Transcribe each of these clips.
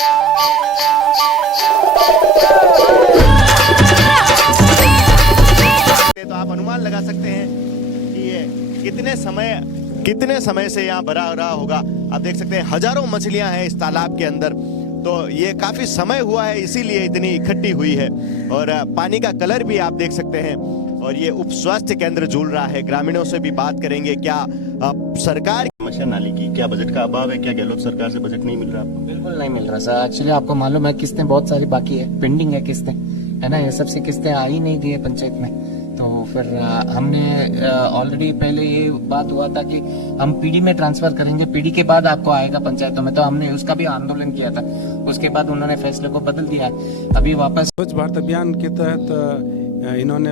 तो आप अनुमान लगा सकते हैं कि ये कितने समय से यहाँ भरा रहा होगा। आप देख सकते हैं हजारों मछलियां हैं इस तालाब के अंदर, तो ये काफी समय हुआ है इसीलिए इतनी इकट्ठी हुई है। और पानी का कलर भी आप देख सकते हैं। और ये उप स्वास्थ्य केंद्र झूल रहा है। ग्रामीणों से भी बात करेंगे क्या सरकार समस्या नाली की, क्या बजट का अभाव है, क्या गहलोत सरकार से बजट नहीं मिल रहा आपको? बिल्कुल नहीं मिल रहा सर। एक्चुअली आपको मालूम है किस्तें बहुत सारी बाकी है, पेंडिंग है किस्तें, है ना। ये सबसे किस्तें आ ही नहीं रही है पंचायत में। तो फिर हमने ऑलरेडी पहले ये बात हुआ था कि हम पीडी में ट्रांसफर करेंगे, पीडी के बाद आपको आएगा पंचायतों में। तो हमने उसका भी आंदोलन किया था, उसके बाद उन्होंने फैसले को बदल दिया है। अभी वापस स्वच्छ भारत अभियान के तहत इन्होंने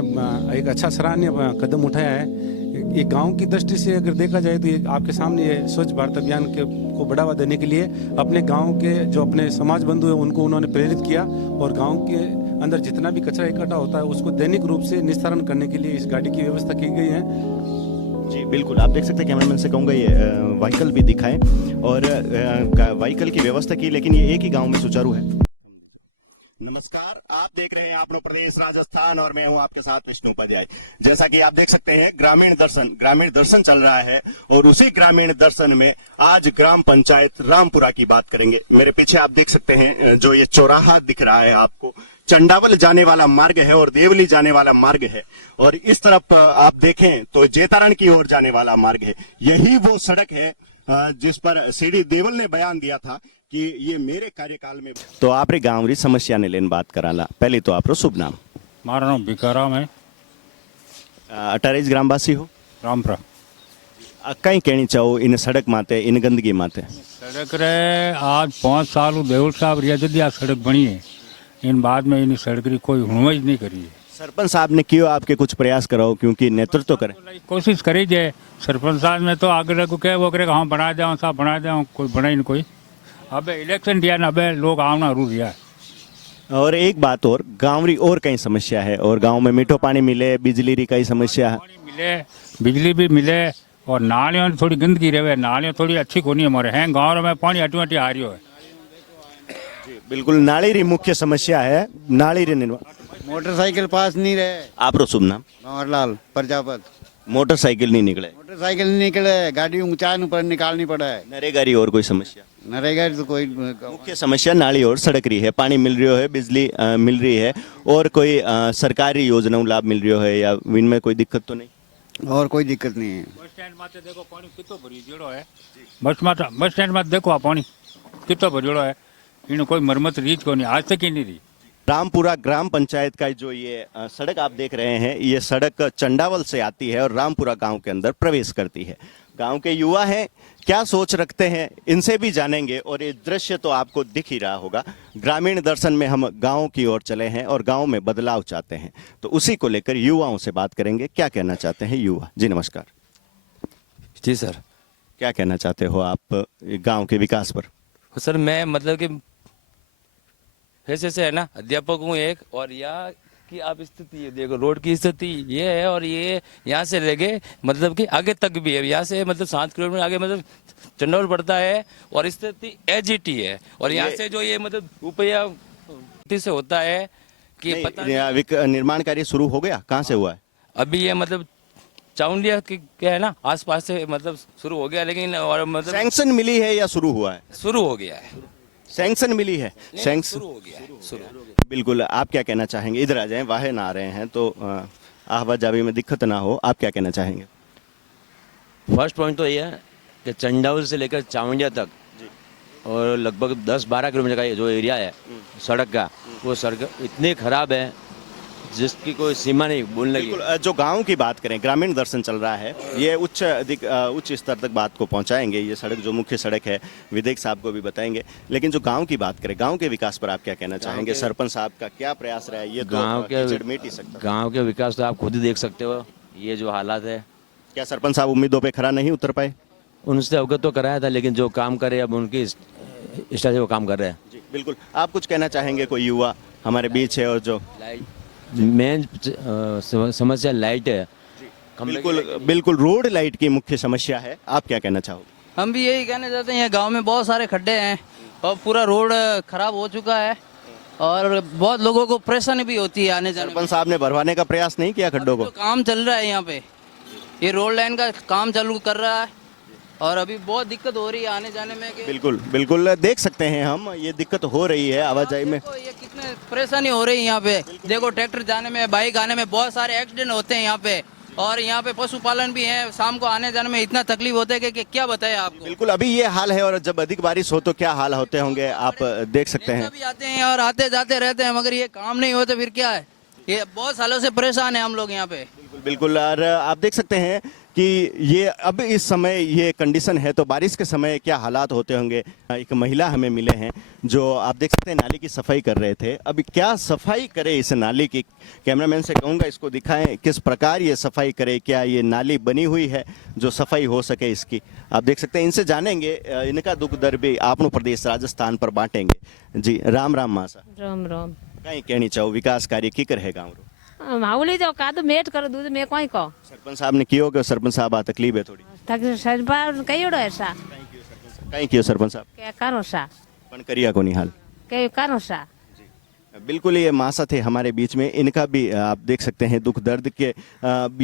एक अच्छा सराहनीय कदम उठाया है। ये गांव की दृष्टि से अगर देखा जाए तो ये आपके सामने ये स्वच्छ भारत अभियान को बढ़ावा देने के लिए अपने गांव के जो अपने समाज बंधु हैं उनको उन्होंने प्रेरित किया और गांव के अंदर जितना भी कचरा इकट्ठा होता है उसको दैनिक रूप से निस्तारण करने के लिए इस गाड़ी की व्यवस्था की गई है। जी बिल्कुल, आप देख सकते हैं, कैमरामैन से कहूँगा ये व्हीकल भी दिखाएं और व्हीकल की व्यवस्था की, लेकिन ये एक ही गांव में सुचारू है। नमस्कार, आप देख रहे हैं अपनो प्रदेश राजस्थान और मैं हूं आपके साथ विष्णु उपाध्याय। जैसा कि आप देख सकते हैं ग्रामीण दर्शन चल रहा है और उसी ग्रामीण दर्शन में आज ग्राम पंचायत रामपुरा की बात करेंगे। मेरे पीछे आप देख सकते हैं जो ये चौराहा दिख रहा है आपको, चंडावल जाने वाला मार्ग है और देवली जाने वाला मार्ग है। और इस तरफ आप देखें तो जेतारण की ओर जाने वाला मार्ग है। यही वो सड़क है जिस पर सीडी देवल ने बयान दिया था कि ये मेरे कार्यकाल में। तो आपरे गांव री समस्या ने लेन बात कराला। पहले तो आपरो शुभ नाम? मारा नाम भिकाराम है। 18 ग्रामवासी हो रामपुरा। कई कहनी चाहो इन सड़क माते, इन गंदगी माते? सड़क रे आज 5 साल देवल साहब रिया जदी आ सड़क बनी है, इन बाद में इन सड़क री कोई हुनवाई नहीं करी है। सरपंच साहब ने क्यों आपके कुछ प्रयास कराओ, क्योंकि नेतृत्व करे? कोशिश करी जाए सरपंच साहब ने तो आगे को कहे वो करे हाँ बना जाओ साहब बना जाओ, कोई बना ही नहीं कोई। अब इलेक्शन दिया ना, अब लोग आवना रू दिया। और एक बात और, गांव री और कई समस्या है और गांव में मीठो पानी मिले, बिजली री कई समस्या है। मिले बिजली भी मिले और नालियों थोड़ी गंदगी रहे, नालियाँ थोड़ी अच्छी को नहीं हमारे हैं गाँव में, पानी हटी हटी आ रही है। बिल्कुल, नाली री मुख्य समस्या है। नाली री निर्माण, मोटरसाइकिल पास नहीं रहे। आप शुभ नाम? भंवरलाल प्रजापत। मोटरसाइकिल नहीं निकले? मोटरसाइकिल नहीं निकले, गाड़ी ऊंचाई पर निकालनी पड़ा है। नरेगा री और कोई समस्या? नरेगा तो कोई मुख्य समस्या नाली और सड़क रही है। पानी मिल रही है, बिजली मिल रही है और कोई सरकारी योजना लाभ मिल रही है या इनमें कोई दिक्कत तो नहीं? और कोई दिक्कत नहीं है। बस स्टैंड माते देखो पानी कितो भरी जोड़ो है। बस स्टैंड में देखो आ पानी कितो भरियोड़ो है, इन कोई मरम्मत रीच को नहीं, आज तक ही नहीं रही। रामपुरा ग्राम पंचायत का जो ये सड़क आप देख रहे हैं, ये सड़क चंडावल से आती है और रामपुरा गांव के अंदर प्रवेश करती है। गांव के युवा हैं, क्या सोच रखते हैं इनसे भी जानेंगे। और ये दृश्य तो आपको दिख ही रहा होगा। ग्रामीण दर्शन में हम गांव की ओर चले हैं और गांव में बदलाव चाहते हैं, तो उसी को लेकर युवाओं से बात करेंगे। क्या कहना चाहते हैं युवा? जी नमस्कार। जी सर। क्या कहना चाहते हो आप गांव के विकास पर? सर मैं मतलब कि ऐसे से है ना, अध्यापक हूँ एक, और यहाँ की आप स्थिति ये देखो, रोड की स्थिति ये है और ये यहाँ से लेके मतलब कि आगे तक भी है। यहाँ से मतलब 7 किलोमीटर आगे मतलब चंडौल पड़ता है और स्थिति एजीटी है। और यहाँ से जो ये मतलब रुपया से होता है कि पता निर्माण कार्य शुरू हो गया? कहाँ से हुआ है अभी ये? मतलब चाउंडिया क्या है ना आसपास से मतलब शुरू हो गया, लेकिन और मतलब सैंक्शन मिली है या शुरू हुआ है? शुरू हो गया है। सैंक्शन मिली है? सैंक्शन शुरू हो गया है, शुरू। बिल्कुल, आप क्या कहना चाहेंगे? इधर आ जाएं, वाहन आ रहे हैं तो आवाजाही में दिक्कत ना हो। आप क्या कहना चाहेंगे? फर्स्ट पॉइंट तो ये है कि चंडावल से लेकर चावंडिया तक और लगभग 10-12 किलोमीटर का जो एरिया है सड़क का, वो सड़क इतनी खराब है जिसकी कोई सीमा नहीं बोलने की। जो गांव की बात करें, ग्रामीण दर्शन चल रहा है, ये उच्च स्तर तक बात को पहुंचाएंगे। ये सड़क जो मुख्य सड़क है विधायक साहब को भी बताएंगे, लेकिन जो गांव की बात करें, गांव के विकास पर आप क्या कहना चाहेंगे? सरपंच साहब का क्या प्रयास रहा है? ये गांव के मिट ही सकता। गांव के विकास तो आप खुद ही देख सकते हो, ये जो हालात है। क्या सरपंच साहब उम्मीदों पे खरा नहीं उतर पाए? उनसे अवगत तो कराया था, लेकिन जो काम करे अब उनकी इष्टा से वो काम कर रहे हैं। जी बिल्कुल, आप कुछ कहना चाहेंगे? कोई युवा हमारे बीच है और जो मेन समस्या लाइट है। बिल्कुल रोड लाइट की मुख्य समस्या है। आप क्या कहना चाहोगे? हम भी यही कहना चाहते हैं, यहाँ गांव में बहुत सारे खड्डे हैं और पूरा रोड खराब हो चुका है और बहुत लोगों को परेशानी भी होती है आने जाने में। सरपंच साहब ने भरवाने का प्रयास नहीं किया खड्डों अभी को? तो काम चल रहा है यहाँ पे, ये रोड लाइन का काम चालू कर रहा है और अभी बहुत दिक्कत हो रही है आने जाने में कि बिल्कुल बिल्कुल देख सकते हैं हम, ये दिक्कत हो रही है आवाजाही में। देखो ये कितने परेशानी हो रही है यहाँ पे। देखो ट्रैक्टर जाने में, बाइक आने में बहुत सारे एक्सीडेंट होते हैं यहाँ पे और यहाँ पे पशुपालन भी है। शाम को आने जाने में इतना तकलीफ होता है कि क्या बताएं आपको। बिल्कुल अभी ये हाल है और जब अधिक बारिश हो तो क्या हाल होते होंगे आप देख सकते हैं। नेता भी आते हैं और आते जाते रहते हैं मगर ये काम नहीं होते फिर क्या है। ये बहुत सालों से परेशान है हम लोग यहाँ पे। बिल्कुल बिल्कुल और आप देख सकते हैं कि ये अब इस समय ये कंडीशन है तो बारिश के समय क्या हालात होते होंगे। एक महिला हमें मिले हैं जो आप देख सकते हैं नाली की सफाई कर रहे थे। अभी क्या सफाई करे इस नाली की, कैमरामैन से कहूँगा इसको दिखाएं किस प्रकार ये सफाई करे, क्या ये नाली बनी हुई है जो सफाई हो सके इसकी। आप देख सकते हैं इनसे जानेंगे, इनका दुख दर्द भी आपनो प्रदेश राजस्थान पर बांटेंगे। जी राम राम मासा। राम राम कहीं कहनी चाहो विकास कार्य की कर है गाँव रो? माऊली जो का तो मेट कर दूध में कोई को सरपंच साहब ने कियो कि सरपंच साहब आ तकलीफ है थोड़ी? तक सरपार कईड़ो ऐसा कहीं कियो सरपंच साहब के करो सा पण करिया को नहीं हाल। के करो सा बिल्कुल ये मासा थे हमारे बीच में, इनका भी आप देख सकते हैं दुख दर्द के।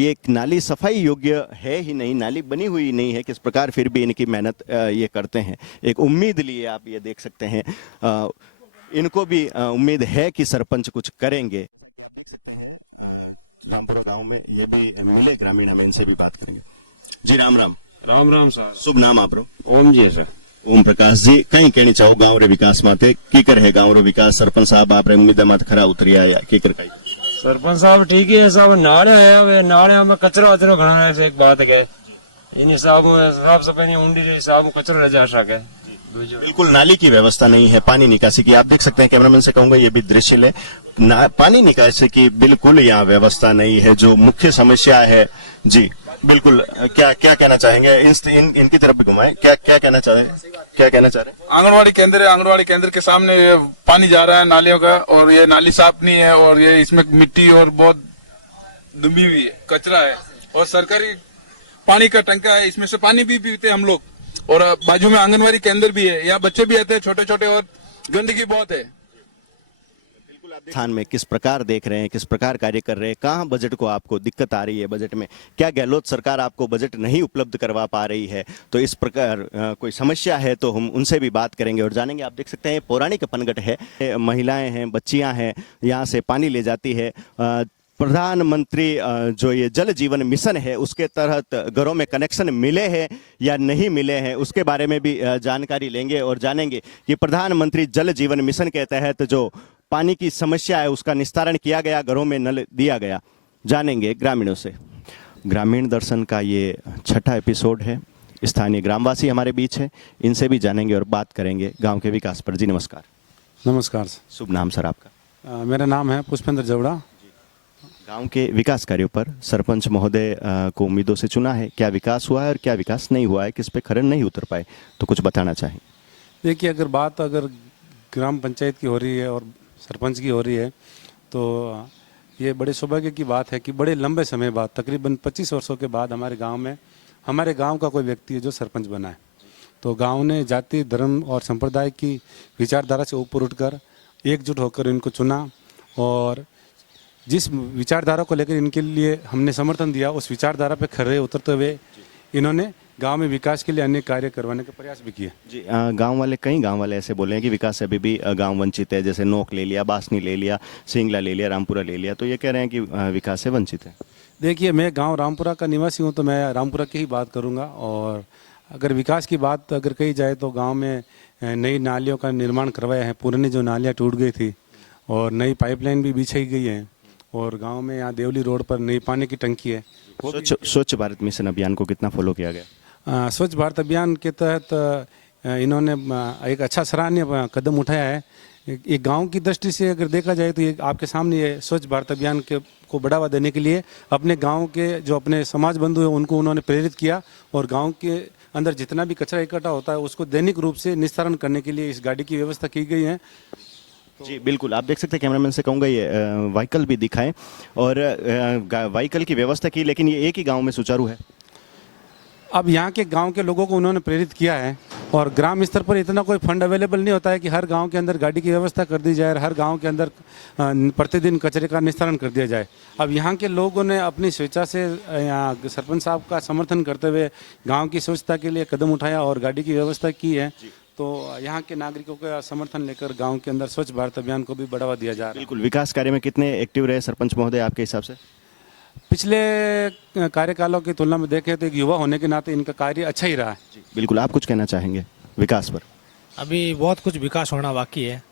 ये नाली सफाई योग्य है ही नहीं, नाली बनी हुई नहीं है, किस प्रकार फिर भी इनकी मेहनत ये करते हैं। एक उम्मीद लिए आप ये देख सकते हैं, इनको भी उम्मीद है कि सरपंच कुछ करेंगे। देख सकते हैं रामपुरा गांव में ये भी मिले ग्रामीण, हमें इनसे भी बात करेंगे। जी राम राम। राम राम सर। शुभ नाम आप रो? ओम जी सर। ओम प्रकाश जी, कहीं कहनी चाहो गांव रे विकास माते की कर है गांव रो विकास? सरपंच साहब आप रे उम्मीद मत खरा उतरिया या की कर कई? सरपंच साहब ठीक है साहब, नाले है वे नाले में कचरा वचरा घना है एक बात है इन हिसाब साफ सफाई नहीं उंडी हिसाब कचरा रह जा सके। बिल्कुल नाली की व्यवस्था नहीं है, पानी निकासी की। आप देख सकते हैं कैमरामैन से कहूंगा ये भी दृश्य ले, पानी निकासी की बिल्कुल यहाँ व्यवस्था नहीं है जो मुख्य समस्या है। जी बिल्कुल, क्या क्या कहना चाहेंगे इनकी तरफ भी घुमाएं, क्या क्या कहना चाह रहे हैं? आंगनवाड़ी केंद्र है, आंगनवाड़ी केंद्र के सामने ये पानी जा रहा है नालियों का और ये नाली साफ नहीं है और ये इसमें मिट्टी और बहुत दुमी हुई है, कचरा है और सरकारी पानी का टंका है, इसमें से पानी भी पीते हम लोग। और बाजू में आंगनवाड़ी केंद्र भी है, यहाँ बच्चे भी आते हैं छोटे छोटे और गंदगी बहुत है। स्थान में किस प्रकार देख रहे हैं, किस प्रकार कार्य कर रहे हैं, कहाँ बजट को आपको दिक्कत आ रही है? बजट में क्या गहलोत सरकार आपको बजट नहीं उपलब्ध करवा पा रही है? तो इस प्रकार कोई समस्या है तो हम उनसे भी बात करेंगे और जानेंगे। आप देख सकते हैं पौराणिक पनघट है, महिलाएं हैं, बच्चियां हैं, यहाँ से पानी ले जाती है। प्रधानमंत्री जो ये जल जीवन मिशन है उसके तहत घरों में कनेक्शन मिले हैं या नहीं मिले हैं, उसके बारे में भी जानकारी लेंगे और जानेंगे कि प्रधानमंत्री जल जीवन मिशन के तहत जो पानी की समस्या है उसका निस्तारण किया गया, घरों में नल दिया गया। जानेंगे ग्रामीणों से। ग्रामीण दर्शन का ये 6ठा एपिसोड है। स्थानीय ग्रामवासी हमारे बीच है, इनसे भी जानेंगे और बात करेंगे गांव के विकास पर। जी नमस्कार। नमस्कार। शुभ नाम सर आपका? मेरा नाम है पुष्पेंद्र जवड़ा। गांव के विकास कार्यों पर सरपंच महोदय को उम्मीदों से चुना है, क्या विकास हुआ है और क्या विकास नहीं हुआ है, किस पे खरन नहीं उतर पाए, तो कुछ बताना चाहें। देखिए अगर ग्राम पंचायत की हो रही है और सरपंच की हो रही है तो ये बड़े सौभाग्य की बात है कि बड़े लंबे समय बाद, तकरीबन 25 वर्षों के बाद हमारे गांव का कोई व्यक्ति है जो सरपंच बना है। तो गांव ने जाति, धर्म और संप्रदाय की विचारधारा से ऊपर उठकर एकजुट होकर इनको चुना और जिस विचारधारा को लेकर इनके लिए हमने समर्थन दिया उस विचारधारा पे खरे उतरते हुए इन्होंने गांव में विकास के लिए अनेक कार्य करवाने का प्रयास भी किया। जी कई गांव वाले ऐसे बोले हैं कि विकास से अभी भी गांव वंचित है, जैसे नोक ले लिया, बासनी ले लिया, सिंगला ले लिया, रामपुरा ले लिया, तो ये कह रहे हैं कि विकास से वंचित है। देखिए मैं गांव रामपुरा का निवासी हूं तो मैं रामपुरा की ही बात करूंगा और अगर विकास की बात अगर कही जाए तो गाँव में नई नालियों का निर्माण करवाया है, पुरानी जो नालियाँ टूट गई थी और नई पाइपलाइन भी बिछाई गई है और गांव में यहाँ देवली रोड पर नई पानी की टंकी है। स्वच्छ भारत मिशन अभियान को कितना फॉलो किया गया? स्वच्छ भारत अभियान के तहत इन्होंने एक अच्छा सराहनीय कदम उठाया है। एक गांव की दृष्टि से अगर देखा जाए तो ये आपके सामने ये स्वच्छ भारत अभियान को बढ़ावा देने के लिए अपने गांव के जो अपने समाज बंधु हैं उनको उन्होंने प्रेरित किया और गांव के अंदर जितना भी कचरा इकट्ठा होता है उसको दैनिक रूप से निस्तारण करने के लिए इस गाड़ी की व्यवस्था की गई है। जी बिल्कुल, आप देख सकते हैं कैमरामैन से कहूँगा ये व्हीकल भी दिखाएं और व्हीकल की व्यवस्था की, लेकिन ये एक ही गांव में सुचारू है। अब यहाँ के गांव के लोगों को उन्होंने प्रेरित किया है और ग्राम स्तर पर इतना कोई फंड अवेलेबल नहीं होता है कि हर गांव के अंदर गाड़ी की व्यवस्था कर दी जाए और हर गांव के अंदर प्रतिदिन कचरे का निस्तारण कर दिया जाए। अब यहाँ के लोगों ने अपनी स्वेच्छा से यहाँ सरपंच साहब का समर्थन करते हुए गांव की स्वच्छता के लिए कदम उठाया और गाड़ी की व्यवस्था की है। तो यहाँ के नागरिकों का समर्थन लेकर गांव के अंदर स्वच्छ भारत अभियान को भी बढ़ावा दिया जा रहा है। बिल्कुल, विकास कार्य में कितने एक्टिव रहे सरपंच महोदय आपके हिसाब से? पिछले कार्यकालों की तुलना में देखें तो एक युवा होने के नाते इनका कार्य अच्छा ही रहा है। बिल्कुल, आप कुछ कहना चाहेंगे विकास पर? अभी बहुत कुछ विकास होना बाकी है,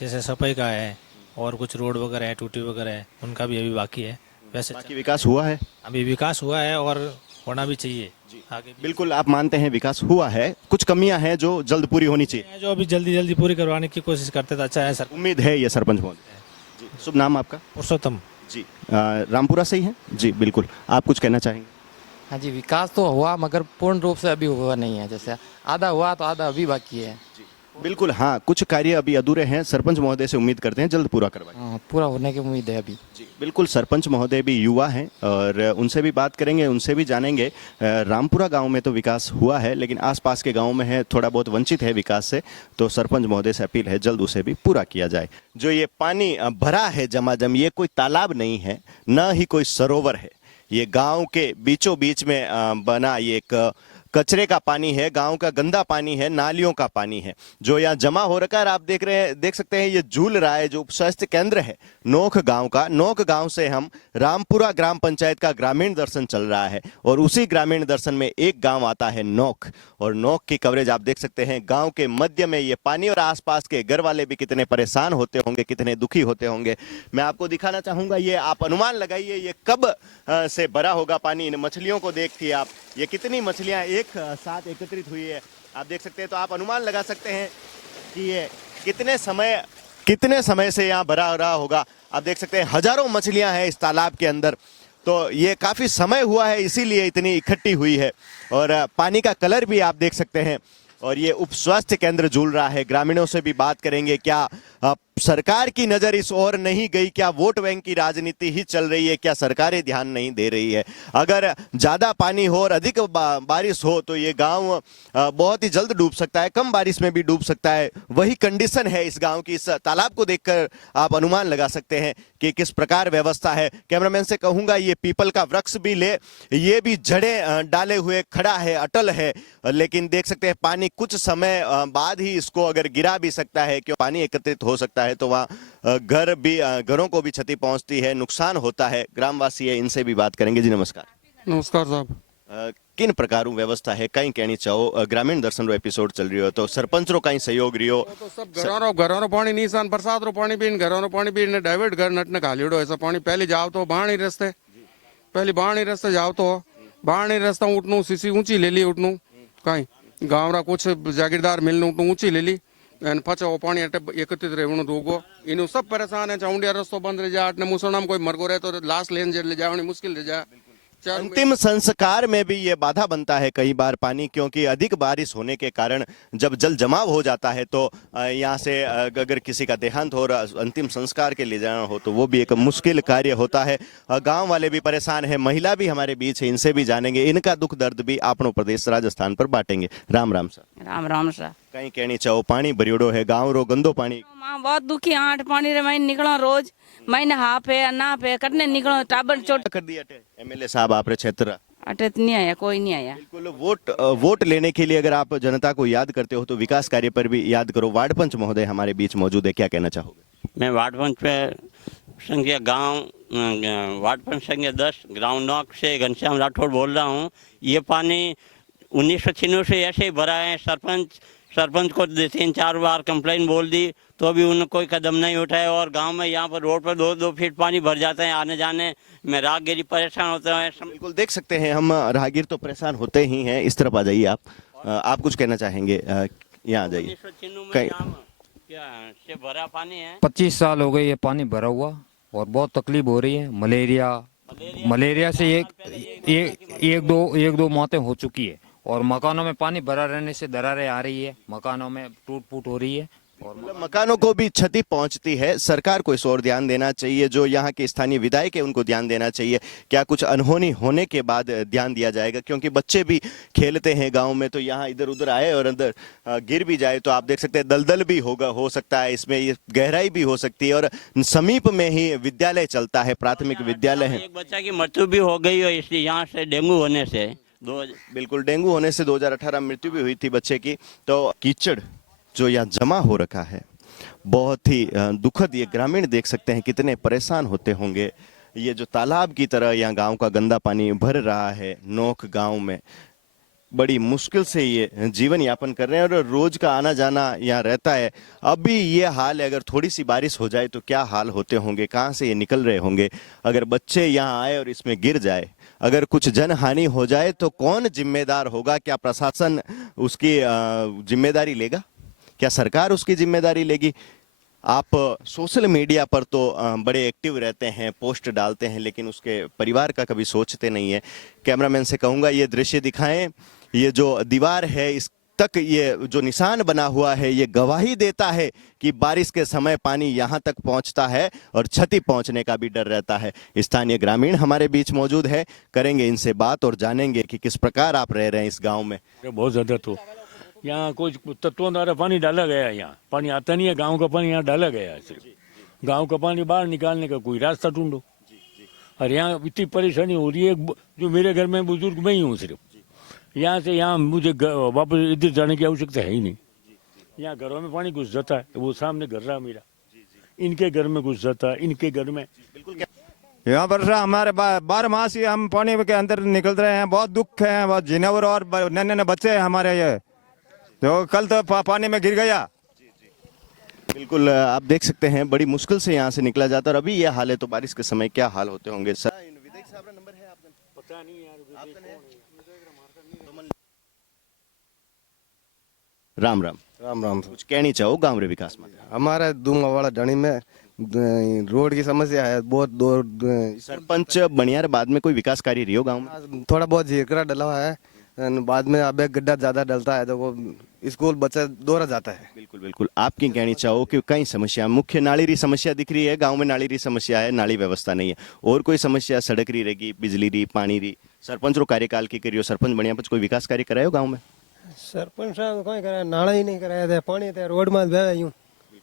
जैसे सफाई का है और कुछ रोड वगैरह है, टूटी वगैरह है, उनका भी अभी बाकी है। वैसे बाकी विकास हुआ है? अभी विकास हुआ है और होना भी चाहिए आगे। बिल्कुल, आप मानते हैं विकास हुआ है, कुछ कमियां हैं जो जल्द पूरी होनी चाहिए, जो अभी जल्दी जल्दी पूरी करवाने की कोशिश करते तो अच्छा है सर। उम्मीद है ये सरपंच महोदय। जी, शुभ नाम आपका? पुरुषोत्तम जी, रामपुरा से ही है जी। बिल्कुल, आप कुछ कहना चाहेंगे? हाँ जी, विकास तो हुआ मगर पूर्ण रूप से अभी हुआ नहीं है। जैसे आधा हुआ तो आधा अभी बाकी है। बिल्कुल, हाँ, कुछ कार्य अभी अधूरे हैं। सरपंच महोदय से उम्मीद करते हैं जल्द पूरा करवाएं। पूरा होने की उम्मीद है अभी। जी बिल्कुल, सरपंच महोदय भी युवा हैं और उनसे भी बात करेंगे, उनसे भी जानेंगे। रामपुरा गांव में तो विकास हुआ है, लेकिन आसपास के गांव में है थोड़ा बहुत वंचित है विकास से। तो सरपंच महोदय से अपील है जल्द उसे भी पूरा किया जाए। जो ये पानी भरा है जमाजम, ये कोई तालाब नहीं है, न ही कोई सरोवर है। ये गांव के बीचों बीच में बना ये एक कचरे का पानी है, गांव का गंदा पानी है, नालियों का पानी है जो यहाँ जमा हो रखा है। आप देख सकते हैं ये झूल रहा है जो उप स्वास्थ्य केंद्र है नोख गांव का। नोख गांव से हम रामपुरा ग्राम पंचायत का ग्रामीण दर्शन चल रहा है और उसी ग्रामीण दर्शन में एक गांव आता है नोख, और नोख की कवरेज आप देख सकते हैं। गांव के मध्य में ये पानी और आसपास के घर वाले भी कितने परेशान होते होंगे, कितने दुखी होते होंगे। मैं आपको दिखाना चाहूंगा, ये आप अनुमान लगाइए ये कब से भरा होगा पानी। इन मछलियों को देखिए आप, ये कितनी मछलियां एक साथ एकत्रित हुई है आप देख सकते हैं। तो आप अनुमान लगा सकते हैं कि ये कितने समय से यहाँ भरा रहा होगा। आप देख सकते हैं हजारों मछलियां हैं इस तालाब के अंदर। तो ये काफी समय हुआ है, इसीलिए इतनी इकट्ठी हुई है। और पानी का कलर भी आप देख सकते हैं। और ये उप स्वास्थ्य केंद्र झूल रहा है। ग्रामीणों से भी बात करेंगे, क्या सरकार की नजर इस ओर नहीं गई? क्या वोट बैंक की राजनीति ही चल रही है? क्या सरकारें ध्यान नहीं दे रही है? अगर ज्यादा पानी हो और अधिक बारिश हो तो ये गांव बहुत ही जल्द डूब सकता है, कम बारिश में भी डूब सकता है। वही कंडीशन है इस गांव की। इस तालाब को देखकर आप अनुमान लगा सकते हैं कि किस प्रकार व्यवस्था है। कैमरामैन से कहूंगा ये पीपल का वृक्ष भी ले, ये भी जड़ें डाले हुए खड़ा है, अटल है, लेकिन देख सकते हैं पानी कुछ समय बाद ही इसको अगर गिरा भी सकता है, क्यों पानी एकत्रित हो सकता है तो वहाँ घरों को भी क्षति पहुंचती है, नुकसान होता है। ग्रामवासी है, इनसे भी बात करेंगे। जी नमस्कार। नमस्कार साहब। किन प्रकारों व्यवस्था है कहीं कहनी चाहो? ग्रामीण दर्शन रो एपिसोड चल रही हो तो सरपंच रो कहीं सहयोग रियो? तो सब घरों पानी नीसान बरसात रो पानी भी घरों पानी भी डाइवर्ट कर नटने खालीड़ो ऐसा पानी। पहले जाओ तो बाहर ही रास्ते जाओ तो बाहर ही रास्ता उठनू सीसी ऊंची ले ली, उठनू कहीं गाँव रा कुछ जागीरदार मिलने उठनू ऊंची ले ली, पचा वो पानी एकत्रित रहे रोगो इन सब परेशान है। चाउंडिया रस्तो बंद रह जाए, मुसलमान कोई मरगो रहे तो लाश लेने ले जाए मुश्किल रह जाए। अंतिम संस्कार में भी ये बाधा बनता है कई बार पानी, क्योंकि अधिक बारिश होने के कारण जब जल जमाव हो जाता है तो यहाँ से अगर किसी का देहांत हो और अंतिम संस्कार के लिए जाना हो तो वो भी एक मुश्किल कार्य होता है। गांव वाले भी परेशान है, महिला भी हमारे बीच है, इनसे भी जानेंगे, इनका दुख दर्द भी आपनो प्रदेश राजस्थान पर बांटेंगे। राम राम सर। राम राम सर। कहीं कहनी चाहो पानी भरियोड़ो है गाँव रो, गंदो पानी बहुत दुखी आठ पानी रे मैं निकलो रोज मैंने हाफ है ना पे कटने निकलो टाबर चोट कर दिया। एमएलए साहब आप क्षेत्र अटे नहीं आया, कोई नहीं आया। बिल्कुल, वोट लेने के लिए अगर आप जनता को याद करते हो तो विकास कार्य पर भी याद करो। वार्ड पंच महोदय हमारे बीच मौजूद है, क्या कहना चाहोगे? मैं वार्ड पंच पे संख्या वार्ड पंच संख्या 10 ग्राउंड नॉक से घनश्याम राठौड़ बोल रहा हूँ। ये पानी 1996 से ऐसे ही भरा है। सरपंच को 3-4 बार कंप्लेन बोल दी तो अभी उन्होंने कोई कदम नहीं उठाया। और गांव में यहाँ पर रोड पर 2-2 फीट पानी भर जाते हैं, आने जाने में राहगीरी परेशान होते हैं। बिल्कुल देख सकते हैं हम, राहगीर तो परेशान होते ही हैं। इस तरफ आ जाइए आप कुछ कहना चाहेंगे? यहाँ आ जाइए। से भरा पानी है, 25 साल हो गए ये पानी भरा हुआ और बहुत तकलीफ हो रही है। मलेरिया से एक दो मौतें हो चुकी है और मकानों में पानी भरा रहने से दरारें आ रही है, मकानों में टूट फूट हो रही है। मतलब मकानों को भी क्षति पहुंचती है। सरकार को इस ओर ध्यान देना चाहिए, जो यहाँ के स्थानीय विधायक है उनको ध्यान देना चाहिए। क्या कुछ अनहोनी होने के बाद ध्यान दिया जाएगा, क्योंकि बच्चे भी खेलते हैं गांव में, तो यहाँ इधर उधर आए और अंदर गिर भी जाए तो आप देख सकते हैं दलदल भी हो सकता है, इसमें ये गहराई भी हो सकती है। और समीप में ही विद्यालय चलता है, प्राथमिक विद्यालय है। एक बच्चा की मृत्यु भी हो गई है इसलिए यहाँ से डेंगू होने से। बिल्कुल, डेंगू होने से 2018 मृत्यु भी हुई थी बच्चे की। तो कीचड़ जो यहाँ जमा हो रखा है बहुत ही दुखद, ये ग्रामीण देख सकते हैं कितने परेशान होते होंगे। ये जो तालाब की तरह यहाँ गांव का गंदा पानी भर रहा है, नोक गांव में बड़ी मुश्किल से ये जीवन यापन कर रहे हैं और रोज का आना जाना यहाँ रहता है। अभी ये हाल है, अगर थोड़ी सी बारिश हो जाए तो क्या हाल होते होंगे, कहाँ से ये निकल रहे होंगे। अगर बच्चे यहाँ आए और इसमें गिर जाए, अगर कुछ जन हानि हो जाए तो कौन जिम्मेदार होगा? क्या प्रशासन उसकी जिम्मेदारी लेगा? क्या सरकार उसकी जिम्मेदारी लेगी? आप सोशल मीडिया पर तो बड़े एक्टिव रहते हैं, पोस्ट डालते हैं, लेकिन उसके परिवार का कभी सोचते नहीं है। कैमरामैन से कहूँगा ये दृश्य दिखाएं। ये जो दीवार है, इस तक ये जो निशान बना हुआ है, ये गवाही देता है कि बारिश के समय पानी यहाँ तक पहुँचता है और क्षति पहुँचने का भी डर रहता है। स्थानीय ग्रामीण हमारे बीच मौजूद है, करेंगे इनसे बात और जानेंगे कि किस प्रकार आप रह रहे हैं इस गाँव में। बहुत ज्यादा तो यहाँ कुछ तत्वों द्वारा पानी डाला गया है, यहाँ पानी आता नहीं है, गांव का पानी यहाँ डाला गया है। सिर्फ गांव का पानी बाहर निकालने का कोई रास्ता ढूंढो। और यहाँ इतनी परेशानी हो रही है, जो मेरे घर में बुजुर्ग मैं ही हूँ, सिर्फ यहाँ से यहाँ मुझे वापस इधर जाने की आवश्यकता है ही नहीं। यहाँ घरों में पानी घुस जाता है, वो सामने घर रहा मेरा, इनके घर में घुस जाता है, इनके घर में। यहाँ पर हमारे 12 मास ही हम पानी के अंदर निकल रहे हैं। बहुत दुख है, बहुत जिनेवर और नन्हे बच्चे हैं हमारे। ये तो कल तो पानी में गिर गया। बिल्कुल, आप देख सकते हैं बड़ी मुश्किल से यहाँ से निकला जाता है। और अभी ये हाल है तो बारिश के समय क्या हाल होते होंगे। सर विधायक साहब का नंबर है आपका? पता नहीं यार, राम राम राम राम। कुछ कहनी चाहो गांव रे विकास में? हमारे दूंगा वाला ढणी में रोड की समस्या है बहुत। सरपंच बनियार बाद में कोई विकास कार्य रही हो गांव में? थोड़ा बहुत झीकरा डला हुआ है, बाद में अब गड्ढा ज्यादा डलता है तो वो स्कूल बच्चा दोहरा जाता है। बिल्कुल बिल्कुल, आपकी कहनी चाहो कि कई समस्या, मुख्य नाली री समस्या दिख रही है गांव में, नाली री समस्या है, नाली व्यवस्था नहीं है। और कोई समस्या सड़क री रहेगी, बिजली री, पानी री? सरपंच रो कार्यकाल की करियो, सरपंच बनिया पर कोई विकास कार्य करायो गाँव में? सरपंच साहब कोई कराया, नाला ही नहीं कराया था, पानी था रोड में बह यूं।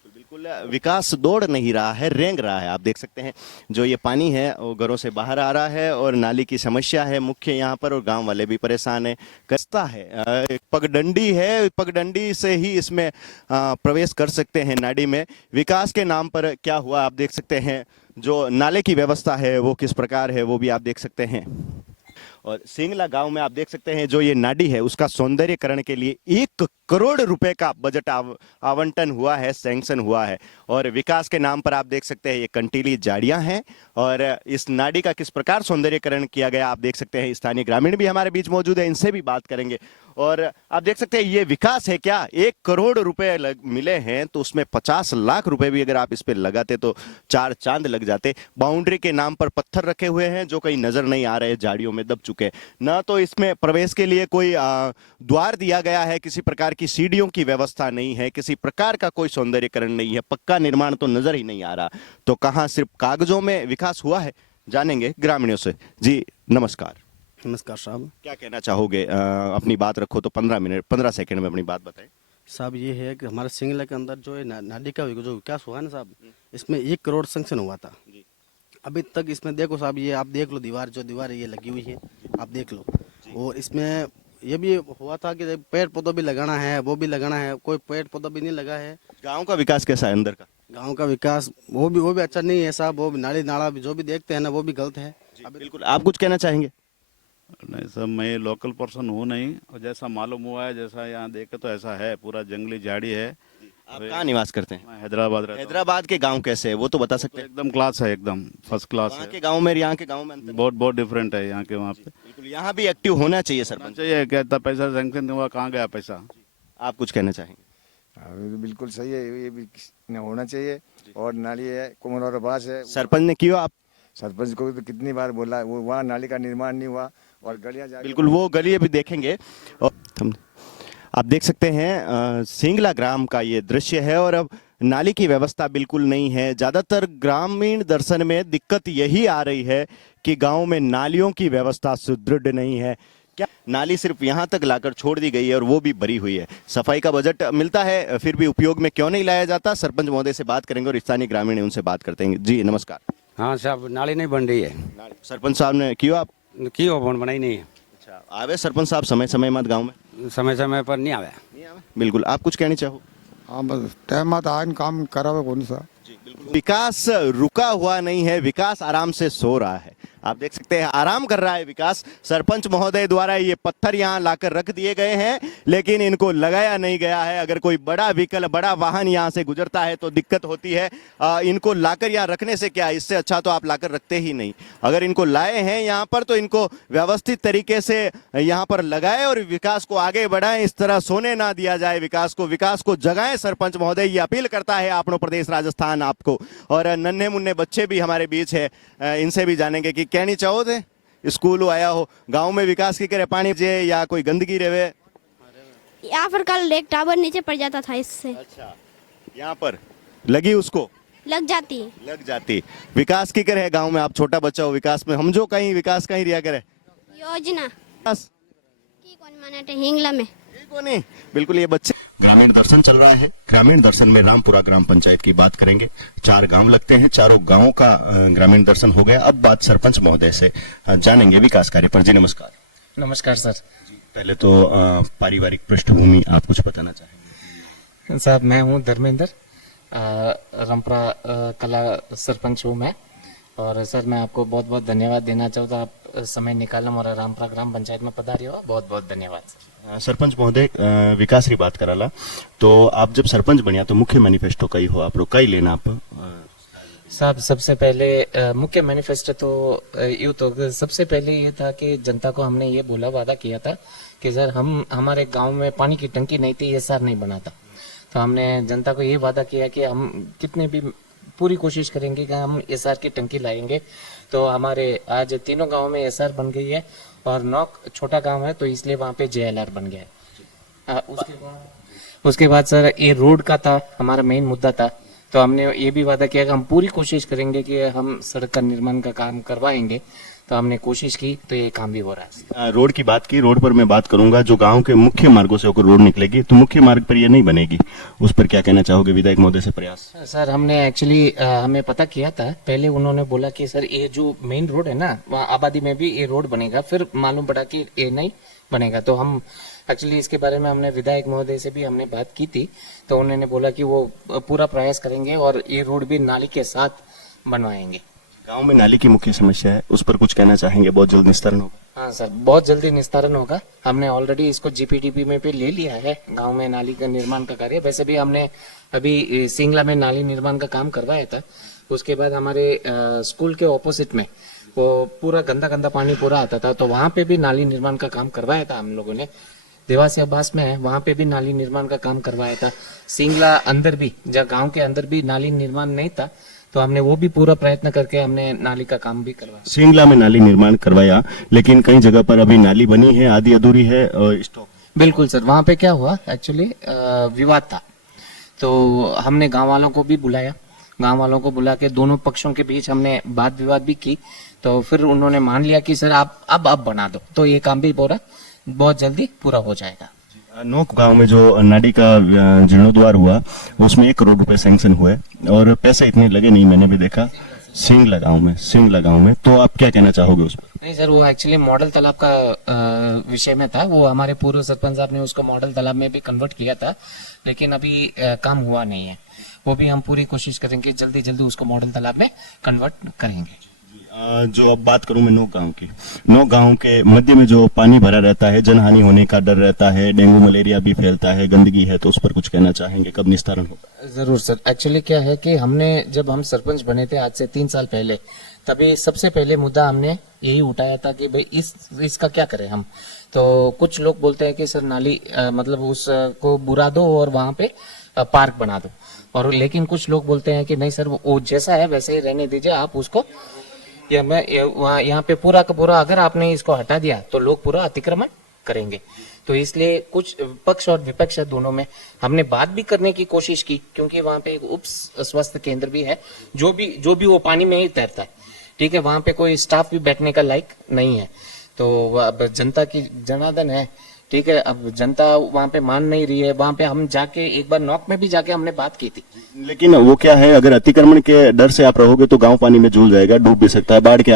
बिल्कुल, विकास दौड़ नहीं रहा है, रेंग रहा है। आप देख सकते हैं जो ये पानी है वो घरों से बाहर आ रहा है और नाली की समस्या है मुख्य यहाँ पर, और गांव वाले भी परेशान है। कस्ता है, पगडंडी है, पगडंडी से ही इसमें प्रवेश कर सकते हैं नाडी में। विकास के नाम पर क्या हुआ आप देख सकते हैं। जो नाले की व्यवस्था है वो किस प्रकार है वो भी आप देख सकते हैं। और सिंगला गांव में आप देख सकते हैं जो ये नाडी है उसका सौंदर्यकरण के लिए 1 करोड़ रुपए का बजट आवंटन हुआ है, सैंक्शन हुआ है। और विकास के नाम पर आप देख सकते हैं ये कंटीली झाड़ियां हैं और इस नाडी का किस प्रकार सौंदर्यकरण किया गया आप देख सकते हैं। स्थानीय ग्रामीण भी हमारे बीच मौजूद है, इनसे भी बात करेंगे। और आप देख सकते हैं ये विकास है क्या? 1 करोड़ रुपए मिले हैं तो उसमें 50 लाख रुपए भी अगर आप इस पे लगाते तो 4 चांद लग जाते। बाउंड्री के नाम पर पत्थर रखे हुए हैं जो कहीं नजर नहीं आ रहे, झाड़ियों में दब चुके। न तो इसमें प्रवेश के लिए कोई द्वार दिया गया है, किसी प्रकार की सीढ़ियों की व्यवस्था नहीं है, किसी प्रकार का कोई सौंदर्यकरण नहीं है, पक्का निर्माण तो नजर ही नहीं आ रहा। तो कहां सिर्फ कागजों में विकास हुआ है, जानेंगे ग्रामीणों से। जी नमस्कार। नमस्कार साहब, क्या कहना चाहोगे? अपनी बात रखो तो 15 सेकंड में अपनी बात बताएं। साहब ये है कि हमारे सिंगला के अंदर जो है नाली का जो विकास हुआ ना साहब, इसमें 1 करोड़ सैंक्शन हुआ था। अभी तक इसमें देखो साहब, ये आप देख लो दीवार, जो दीवार ये लगी हुई है आप देख लो। और इसमें ये भी हुआ था कि पेड़ पौधा भी लगाना है, वो भी लगाना है, कोई पेड़ पौधा भी नहीं लगा है। गांव का विकास कैसा है अंदर का? गांव का विकास वो भी अच्छा नहीं है साहब। वो भी नाली नाला जो भी देखते हैं ना वो भी गलत है। बिल्कुल, आप कुछ कहना चाहेंगे? नहीं सर, मैं लोकल पर्सन हूँ नहीं, और जैसा मालूम हुआ है, जैसा यहाँ देखे तो ऐसा है, पूरा जंगली झाड़ी है। आप कहाँ निवास करते हैं? मैं हैदराबाद रहता हूँ। हैदराबाद के गांव कैसे है वो तो बता सकते हैं? एकदम क्लास है, एकदम फर्स्ट क्लास है। वहाँ के गांव में यहाँ के गांव में अंतर बहुत डिफरेंट है यहाँ के वहाँ पे। बिल्कुल, यहाँ भी एक्टिव होना चाहिए सरपंच। चाहिए क्या, इतना पैसा सैंक्शन हुआ, कहाँ गया पैसा? आप कुछ कहना चाहेंगे? बिल्कुल सही है, ये भी होना चाहिए। और नाली है, कुमर और बास है। सरपंच ने क्यों? आप सरपंच को तो कितनी बार बोला, वो वहाँ नाली का निर्माण नहीं हुआ और गलियाँ। बिल्कुल, वो गलियाँ भी देखेंगे। और आप देख सकते हैं सिंगला ग्राम का ये दृश्य है और अब नाली की व्यवस्था बिल्कुल नहीं है। ज़्यादातर ग्रामीण दर्शन में दिक्कत यही आ रही है कि गांव में नालियों की व्यवस्था सुदृढ़ नहीं है। क्या नाली सिर्फ यहाँ तक लाकर छोड़ दी गई है और वो भी भरी हुई है। सफाई का बजट मिलता है फिर भी उपयोग में क्यों नहीं लाया जाता? सरपंच महोदय से बात करेंगे और स्थानीय ग्रामीण उनसे बात करते हैं। जी नमस्कार। हाँ साहब, नाली नहीं बन रही है। सरपंच साहब ने क्यों आप क्यों बनाई नहीं है? अच्छा, आवे सरपंच साहब समय समय मत गाँव में? समय समय पर नहीं आवे। बिल्कुल, आप कुछ कहना चाहो? हाँ बस टाइम आता आज काम करावे कौन सा। विकास रुका हुआ नहीं है, विकास आराम से सो रहा है। आप देख सकते हैं आराम कर रहा है विकास। सरपंच महोदय द्वारा ये पत्थर यहाँ लाकर रख दिए गए हैं लेकिन इनको लगाया नहीं गया है। अगर कोई बड़ा व्हीकल, बड़ा वाहन यहाँ से गुजरता है तो दिक्कत होती है। इनको लाकर यहाँ रखने से क्या, इससे अच्छा तो आप लाकर रखते ही नहीं। अगर इनको लाए हैं यहाँ पर तो इनको व्यवस्थित तरीके से यहाँ पर लगाए और विकास को आगे बढ़ाएं। इस तरह सोने ना दिया जाए विकास को जगाएं। सरपंच महोदय ये अपील करता है आपनो प्रदेश राजस्थान आपको। और नन्हे मुन्ने बच्चे भी हमारे बीच है, इनसे भी जानेंगे कि कहनी चाहो थे स्कूल आया हो गांव में विकास की करे पानी जे या कोई गंदगी रहे। यहाँ पर कल एक टावर नीचे पड़ जाता था इससे। अच्छा, यहाँ पर लगी उसको लग जाती विकास की करे गांव में। आप छोटा बच्चा हो, विकास में हम जो कहीं विकास कहीं रिया करे योजना की कौन माने हिंगला में नहीं। बिल्कुल, ये बच्चे ग्रामीण दर्शन चल रहा है। ग्रामीण दर्शन में रामपुरा ग्राम पंचायत की बात करेंगे। 4 गांव लगते हैं, चारों गांवों का ग्रामीण दर्शन हो गया। अब बात सरपंच महोदय से जानेंगे विकास कार्य पर। जी नमस्कार। नमस्कार सर। पहले तो पारिवारिक पृष्ठभूमि आप कुछ बताना चाहेंगे? साहब मैं हूँ धर्मेंद्र, रामपुरा कला सरपंच हूँ मैं। और सर मैं आपको बहुत बहुत धन्यवाद देना चाहता, आप समय निकालना और रामपुरा ग्राम पंचायत में पधारी हो, बहुत बहुत धन्यवाद सर। सरपंच महोदय विकास री बात कराला तो आप जब सरपंच बनिया तो मुख्य मैनिफेस्टो कई हो आप कई लेना आप? साहब सबसे पहले मुख्य मैनिफेस्टो तो यूँ तो सबसे पहले ये था कि जनता को हमने ये बोला, वादा किया था कि सर हम हमारे गांव में पानी की टंकी नहीं थी, ये सर नहीं बना था। तो हमने जनता को ये वादा किया कि हम कितने भी पूरी कोशिश करेंगे कि हम एसआर की टंकी लाएंगे। तो हमारे आज तीनों गांव में एसआर बन गई है और 9 छोटा गांव है तो इसलिए वहाँ पे जेएलआर बन गया है। उसके बाद सर ये रोड का था हमारा मेन मुद्दा था, तो हमने ये भी वादा किया कि हम पूरी कोशिश करेंगे कि हम सड़क का निर्माण का काम करवाएंगे। तो हमने कोशिश की तो ये काम भी हो रहा है। रोड की बात की, रोड पर मैं बात करूंगा। जो गांव के मुख्य मार्गों से होकर रोड निकलेगी तो मुख्य मार्ग पर ये नहीं बनेगी, उस पर क्या कहना चाहोगे? विधायक महोदय से प्रयास। सर हमने एक्चुअली हमें पता किया था, पहले उन्होंने बोला कि सर ये जो मेन रोड है ना वहाँ आबादी में भी ये रोड बनेगा, फिर मालूम पड़ा कि ये नहीं बनेगा। तो हम एक्चुअली इसके बारे में हमने विधायक महोदय से भी हमने बात की थी, तो उन्होंने बोला कि वो पूरा प्रयास करेंगे और ये रोड भी नाली के साथ बनवाएंगे। गांव में नाली की मुख्य समस्या है, उस पर कुछ कहना चाहेंगे? बहुत जल्द निस्तारण होगा? हाँ सर बहुत जल्दी निस्तारण होगा। हमने ऑलरेडी इसको जीपीडीपी में पे ले लिया है गांव में नाली का निर्माण का कार्य। वैसे भी हमने अभी सिंगला में नाली निर्माण का काम करवाया था। उसके बाद हमारे स्कूल के ऑपोजिट में वो पूरा गंदा गंदा पानी पूरा आता था, तो वहाँ पे भी नाली निर्माण का काम करवाया था हम लोगों ने। देवासी आवास में है वहाँ पे भी नाली निर्माण का काम करवाया था। सिंगला अंदर भी, जहाँ गांव के अंदर भी नाली निर्माण नहीं था तो हमने वो भी पूरा प्रयत्न करके हमने नाली का काम भी करवाया। सिंगला में नाली निर्माण करवाया, लेकिन कई जगह पर अभी नाली बनी है, आधी अधूरी है और स्टॉक। बिल्कुल सर, वहाँ पे क्या हुआ एक्चुअली विवाद था, तो हमने गांव वालों को भी बुलाया। गांव वालों को बुला के दोनों पक्षों के बीच हमने वाद विवाद भी की, तो फिर उन्होंने मान लिया कि सर आप अब बना दो, तो ये काम भी पूरा बहुत जल्दी पूरा हो जाएगा। नोक गांव में जो नाली का जीर्णोद्वार हुआ उसमें 1 करोड़ रुपए सैंक्शन हुए और पैसे इतने लगे नहीं, मैंने भी देखा सिंगला गांव में। तो आप क्या कहना चाहोगे उस पर? नहीं सर, वो एक्चुअली मॉडल तालाब का विषय में था। वो हमारे पूर्व सरपंच साहब ने उसको मॉडल तालाब में भी कन्वर्ट किया था, लेकिन अभी काम हुआ नहीं है। वो भी हम पूरी कोशिश करेंगे जल्दी उसको मॉडल तालाब में कन्वर्ट करेंगे। जो अब बात करूं मैं नौ गांव के मध्य में जो पानी भरा रहता है, जनहानि होने का डर रहता है, डेंगू मलेरिया भी फैलता है, गंदगी है, तो उस पर कुछ कहना चाहेंगे? कब निस्तारण होगा? जरूर सर। एक्चुअली क्या है कि हमने जब हम सरपंच बने थे आज से 3 साल पहले, तभी सबसे पहले मुद्दा हमने यही उठाया था कि भाई इसका क्या करें हम। तो कुछ लोग बोलते हैं कि सर नाली मतलब उसको बुरा दो और वहाँ पे पार्क बना दो, और लेकिन कुछ लोग बोलते हैं कि नहीं सर वो जैसा है वैसे ही रहने दीजिए, आप उसको यहाँ पे पूरा का पूरा अगर आपने इसको हटा दिया तो लोग पूरा अतिक्रमण करेंगे। तो इसलिए कुछ पक्ष और विपक्ष है दोनों में हमने बात भी करने की कोशिश की, क्योंकि वहाँ पे एक उप स्वास्थ्य केंद्र भी है जो भी वो पानी में ही तैरता है, ठीक है। वहाँ पे कोई स्टाफ भी बैठने का लायक नहीं है। तो अब जनता की जनार्दन है, ठीक है। अब जनता वहाँ पे मान नहीं रही है। वहाँ पे हम जाके एक बार नॉक में भी जाके हमने बात की थी। लेकिन वो क्या है, अगर अतिक्रमण के डर से आप रहोगे तो गांव पानी में झूल जाएगा, डूब भी सकता है, बाढ़ के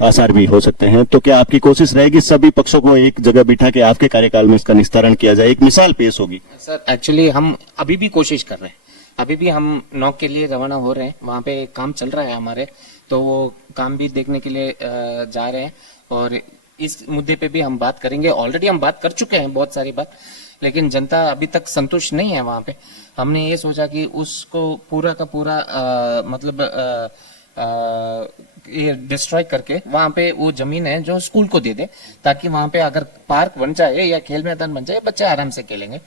आसार भी हो सकते हैं। तो क्या आपकी कोशिश रहेगी सभी पक्षों को एक जगह बिठा के आपके कार्यकाल में इसका निस्तारण किया जाए, एक मिसाल पेश होगी? सर एक्चुअली हम अभी भी कोशिश कर रहे हैं, अभी भी हम नॉक के लिए रवाना हो रहे हैं। वहाँ पे काम चल रहा है हमारे, तो वो काम भी देखने के लिए जा रहे हैं और इस मुद्दे पे भी हम बात करेंगे। ऑलरेडी हम बात कर चुके हैं बहुत सारी बात, लेकिन जनता अभी तक संतुष्ट नहीं है वहाँ पे। हमने ये सोचा कि उसको पूरा का पूरा ये डिस्ट्रॉय करके वहाँ पे वो जमीन है जो स्कूल को दे दे, ताकि वहाँ पे अगर पार्क बन जाए या खेल मैदान बन जाए बच्चे आराम से खेलेंगे।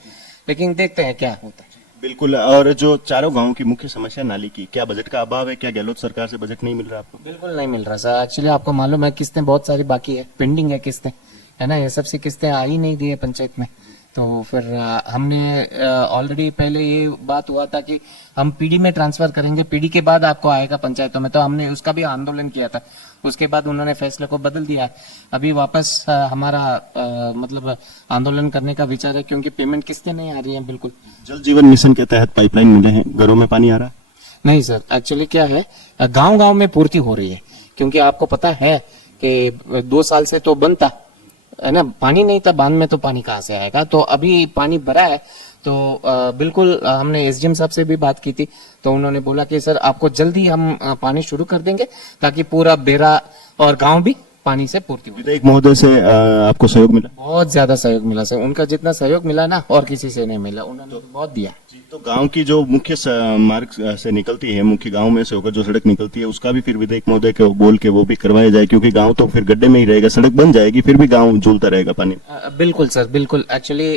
लेकिन देखते हैं क्या होता है। बिल्कुल। और जो चारों गांवों की मुख्य समस्या नाली की, क्या बजट का अभाव है? क्या गहलोत सरकार से बजट नहीं मिल रहा आपको? बिल्कुल नहीं मिल रहा सर। एक्चुअली आपको मालूम है किस्तें बहुत सारी बाकी है, पेंडिंग है किस्तें, है ना। ये सबसे किस्तें आ ही नहीं दी है पंचायत में। तो फिर हमने ऑलरेडी पहले ये बात हुआ था कि हम पीडी में ट्रांसफर करेंगे, पीडी के बाद आपको आएगा पंचायतों में। तो हमने उसका भी आंदोलन किया था, उसके बाद उन्होंने फैसले को बदल दिया। अभी वापस हमारा आंदोलन करने का विचार है, क्योंकि पेमेंट किस्तें नहीं आ रही हैं बिल्कुल। जल जीवन मिशन के तहत पाइपलाइन मिले हैं, घरों में पानी आ रहा है? नहीं सर, एक्चुअली क्या है, गांव-गांव में पूर्ति हो रही है, क्योंकि आपको पता है कि 2 साल से तो बंद था, है ना, पानी नहीं था। बांध में तो पानी कहाँ से आएगा? तो अभी पानी भरा है। तो बिल्कुल हमने एसडीएम साहब से भी बात की थी, तो उन्होंने बोला कि सर आपको जल्दी हम पानी शुरू कर देंगे, ताकि पूरा बेरा और गांव भी पानी से पूर्ति हो। विधायक महोदय से आपको सहयोग मिला? बहुत ज्यादा सहयोग मिला सर, उनका जितना सहयोग मिला ना और किसी से नहीं मिला, उन्होंने तो बहुत दिया। तो गांव की जो मुख्य मार्ग से निकलती है, मुख्य गांव में से होकर जो सड़क निकलती है, उसका भी फिर विधायक महोदय को बोल के वो भी करवाया जाए, क्योंकि गांव तो फिर गड्ढे में ही रहेगा, सड़क बन जाएगी फिर भी गांव झूलता रहेगा पानी। बिल्कुल सर, बिल्कुल। एक्चुअली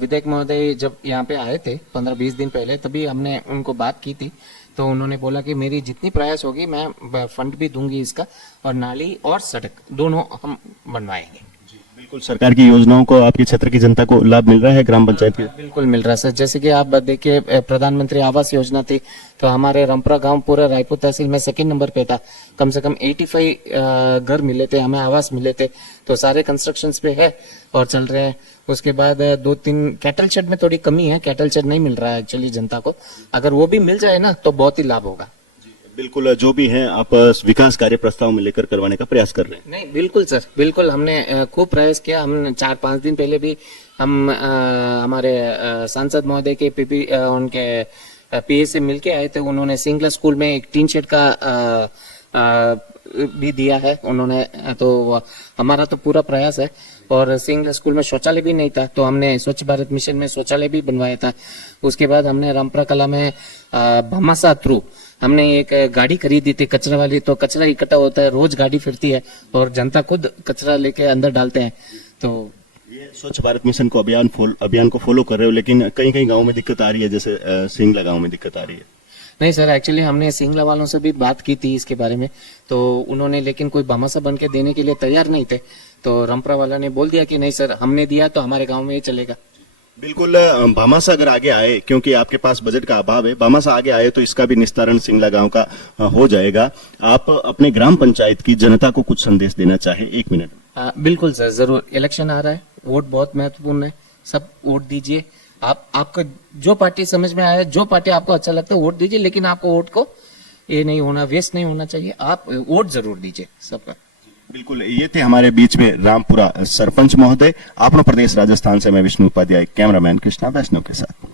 विधायक महोदय जब यहाँ पे आए थे 15-20 दिन पहले, तभी हमने उनको बात की थी। तो उन्होंने बोला कि मेरी जितनी प्रयास होगी मैं फंड भी दूंगी इसका, और नाली और सड़क दोनों हम बनवाएंगे। बिल्कुल। सरकार की योजनाओं को आपके क्षेत्र की जनता को लाभ मिल रहा है ग्राम पंचायत के? बिल्कुल मिल रहा है सर। जैसे कि आप देखिए, प्रधानमंत्री आवास योजना थी, तो हमारे रंपरा गांव पूरा रायपुर तहसील में 2nd नंबर पे था। कम से कम 85 घर मिले थे हमें, आवास मिले थे। तो सारे कंस्ट्रक्शन पे है और चल रहे हैं। उसके बाद 2-3 कैटल शेड में थोड़ी कमी है, कैटल शेड नहीं मिल रहा है एक्चुअली जनता को। अगर वो भी मिल जाए ना तो बहुत ही लाभ होगा। बिल्कुल। जो भी है आप विकास कार्य प्रस्ताव में लेकर करवाने का प्रयास कर रहे हैं? नहीं, बिल्कुल सर, बिल्कुल। हमने खूब प्रयास किया। हम 4-5 दिन पहले भी हम हमारे सांसद महोदय के उनके पीए से मिलके आए थे। उन्होंने सिंगला स्कूल में एक टीन शेड का भी दिया है उन्होंने। तो हमारा तो पूरा प्रयास है। और सिंगला स्कूल में शौचालय भी नहीं था, तो हमने स्वच्छ भारत मिशन में शौचालय भी बनवाया था। उसके बाद हमने रामपुरा कला में भामाशाह थ्रू हमने एक गाड़ी खरीदी थी कचरा वाली। तो कचरा इकट्ठा होता है, रोज गाड़ी फिरती है और जनता खुद कचरा लेके अंदर डालते हैं। तो ये स्वच्छ भारत मिशन को अभियान को फॉलो कर रहे हो, लेकिन कहीं कहीं गाँव में दिक्कत आ रही है, जैसे सिंगला गाँव में दिक्कत आ रही है? नहीं सर, एक्चुअली हमने सिंगला वालों से भी बात की थी इसके बारे में, तो उन्होंने लेकिन कोई भामाशाह बन के देने के लिए तैयार नहीं थे। तो रंपरा वाला ने बोल दिया कि नहीं सर, हमने दिया तो हमारे गांव में ही चलेगा। बिल्कुल। भामाशाह अगर आगे आए, क्योंकि आपके पास बजट का अभाव है, भामाशाह आगे आए तो इसका भी निस्तारण सिंगला गांव का हो जाएगा। आप अपने ग्राम पंचायत की जनता को कुछ संदेश देना चाहे, 1 मिनट? बिल्कुल सर, जरूर। इलेक्शन आ रहा है, वोट बहुत महत्वपूर्ण है, सब वोट दीजिए। आपको जो पार्टी समझ में आए, जो पार्टी आपको अच्छा लगता है वोट दीजिए, लेकिन आपको वोट को ये नहीं होना, वेस्ट नहीं होना चाहिए। आप वोट जरूर दीजिए सबका। बिल्कुल। ये थे हमारे बीच में रामपुरा सरपंच महोदय। आपनो प्रदेश राजस्थान से मैं विष्णु उपाध्याय, कैमरामैन कृष्णा वैष्णव के साथ।